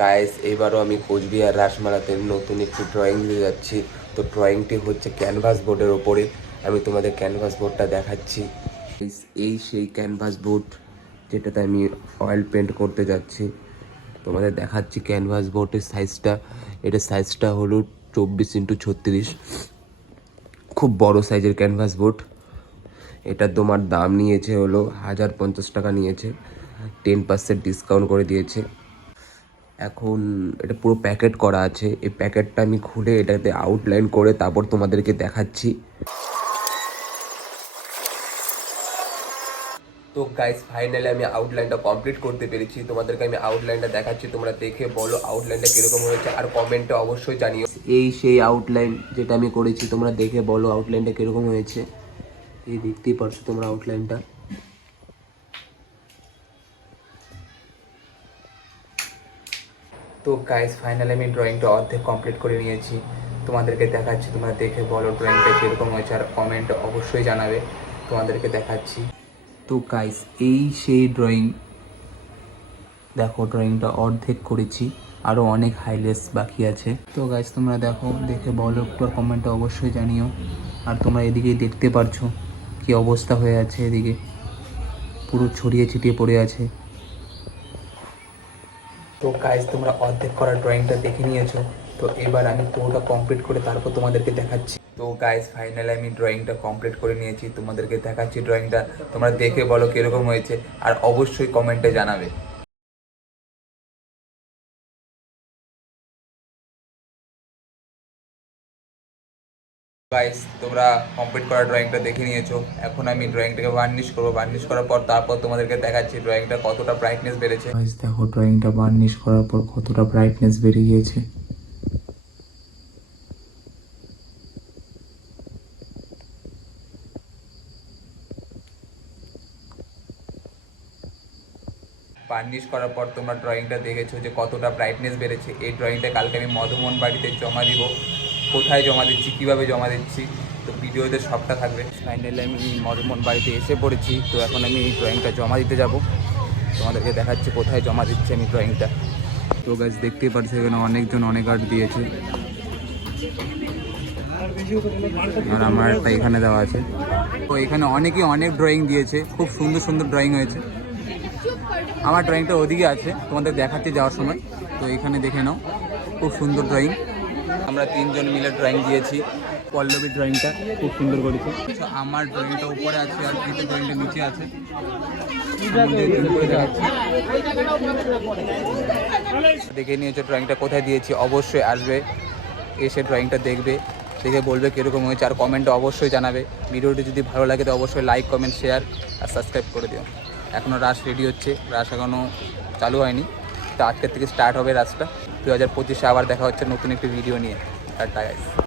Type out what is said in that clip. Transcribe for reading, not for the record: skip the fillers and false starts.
Guys এবারও আমি কোচবিহার রাসমেলাতে নতুন একটি ড্রয়িং দিতে যাচ্ছি। তো ড্রয়িংটি হচ্ছে ক্যানভাস বোর্ডের ওপরে। আমি তোমাদের ক্যানভাস বোর্ডটা দেখাচ্ছি। এই সেই ক্যানভাস বোর্ড যেটাতে আমি অয়েল পেন্ট করতে যাচ্ছি। তোমাদের দেখাচ্ছি ক্যানভাস বোর্ডের সাইজটা। এটার সাইজটা হলো 24x36। খুব বড় সাইজের ক্যানভাস বোর্ড। এটা তোমার দাম নিয়েছে হলো 1050 টাকা নিয়েছে, 10% ডিসকাউন্ট করে দিয়েছে। এখন এটা পুরো প্যাকেট করা আছে। এই প্যাকেটটা আমি খুলে এটাতে আউটলাইন করে তারপর তোমাদেরকে দেখাচ্ছি। তো গাইস ফাইনালি আমি আউটলাইনটা কমপ্লিট করতে পেরেছি। তোমাদেরকে আমি আউটলাইনটা দেখাচ্ছি, তোমরা দেখে বলো আউটলাইনটা কীরকম হয়েছে আর কমেন্টে অবশ্যই জানিও। এই সেই আউটলাইন যেটা আমি করেছি, তোমরা দেখে বলো আউটলাইনটা কীরকম হয়েছে। এই দেখতেই পারছো তোমরা আউটলাইনটা। তো গাইস ফাইনালি আমি ড্রয়িংটা অর্ধেক কমপ্লিট করে নিয়েছি, তোমাদেরকে দেখাচ্ছি। তোমরা দেখে বলো ড্রয়িংটা কীরকম হয়েছে আর কমেন্টে অবশ্যই জানাবে। তোমাদেরকে দেখাচ্ছি। তো গাইস এই সেই ড্রয়িং, দেখো ড্রয়িংটা অর্ধেক করেছি, আরও অনেক হাইলাইটস বাকি আছে। তো গাইস তোমরা দেখো, দেখে বলো একটু কমেন্টে অবশ্যই জানিও। আর তোমরা এদিকে দেখতে পারছো কি অবস্থা হয়ে আছে, এদিকে পুরো ছড়িয়ে ছিটিয়ে পড়ে আছে। তো গাইস তোমরা অর্ধেক করা ড্রয়িংটা দেখে নিয়েছো। তো এবার আমি পুরোটা কমপ্লিট করে তারপর তোমাদেরকে দেখাচ্ছি। তো গাইস ফাইনালি আমি ড্রয়িংটা কমপ্লিট করে নিয়েছি, তোমাদেরকে দেখাচ্ছি ড্রয়িংটা। তোমরা দেখে বলো কীরকম হয়েছে আর অবশ্যই কমেন্টে জানাবে। গাইস তোমরা কমপ্লিট করা ড্রয়িংটা দেখে নিয়েছো। এখন আমি ড্রয়িংটাকে বার্নিশ করবো। বার্নিশ করার পর তারপর তোমাদেরকে দেখাচ্ছি ড্রয়িংটা কতটা ব্রাইটনেস বেড়েছে। গাইস দেখো ড্রয়িংটা বার্নিশ করার পর কতটা ব্রাইটনেস বেড়ে গিয়েছে। বার্নিশ করার পর তোমরা ড্রয়িংটা দেখেছো যে কতটা ব্রাইটনেস বেড়েছে। এই ড্রয়িংটা কালকে আমি মধুমন বাড়িতে জমা দিব। কোথায় জমা দিচ্ছি, কীভাবে জমা দিচ্ছি, তো ভিডিওতে সবটা থাকবে। ফাইনালি আমি মধুমন বাড়িতে এসে পড়েছি। তো এখন আমি এই ড্রয়িংটা জমা দিতে যাব। তোমাদেরকে দেখাচ্ছি কোথায় জমা দিচ্ছি আমি ড্রয়িংটা। তো গাছ দেখতেই পাচ্ছি এখানে অনেকজন অনেক আর্ট দিয়েছে, আর আমার একটা এখানে দেওয়া আছে। তো এখানে অনেকেই অনেক ড্রয়িং দিয়েছে, খুব সুন্দর সুন্দর ড্রয়িং হয়েছে। আমার ড্রয়িংটা ওদিকে আছে, তোমাদের দেখাতে যাওয়ার সময়। তো এখানে দেখে নাও, খুব সুন্দর ড্রয়িং। আমরা তিনজন মিলে ড্রয়িং দিয়েছি। পল্লবীর ড্রয়িংটা খুব সুন্দর করেছে। আমার ড্রয়িংটা উপরে আছে আর প্রীতের ড্রয়িংটা নিচে আছে। দেখে নিয়েছো ড্রয়িংটা কোথায় দিয়েছি, অবশ্যই আসবে, এসে ড্রয়িংটা দেখবে, দেখে বলবে কীরকম হয়েছে আর কমেন্টে অবশ্যই জানাবে। ভিডিওটি যদি ভালো লাগে তো অবশ্যই লাইক, কমেন্ট, শেয়ার আর সাবস্ক্রাইব করে দিও। এখনও রাস রেডি হচ্ছে, রাস এখনও চালু হয়নি। তো আজকের থেকে স্টার্ট হবে রাসটা। 2025-এ আবার দেখা হচ্ছে নতুন একটি ভিডিও নিয়ে। Tata guys.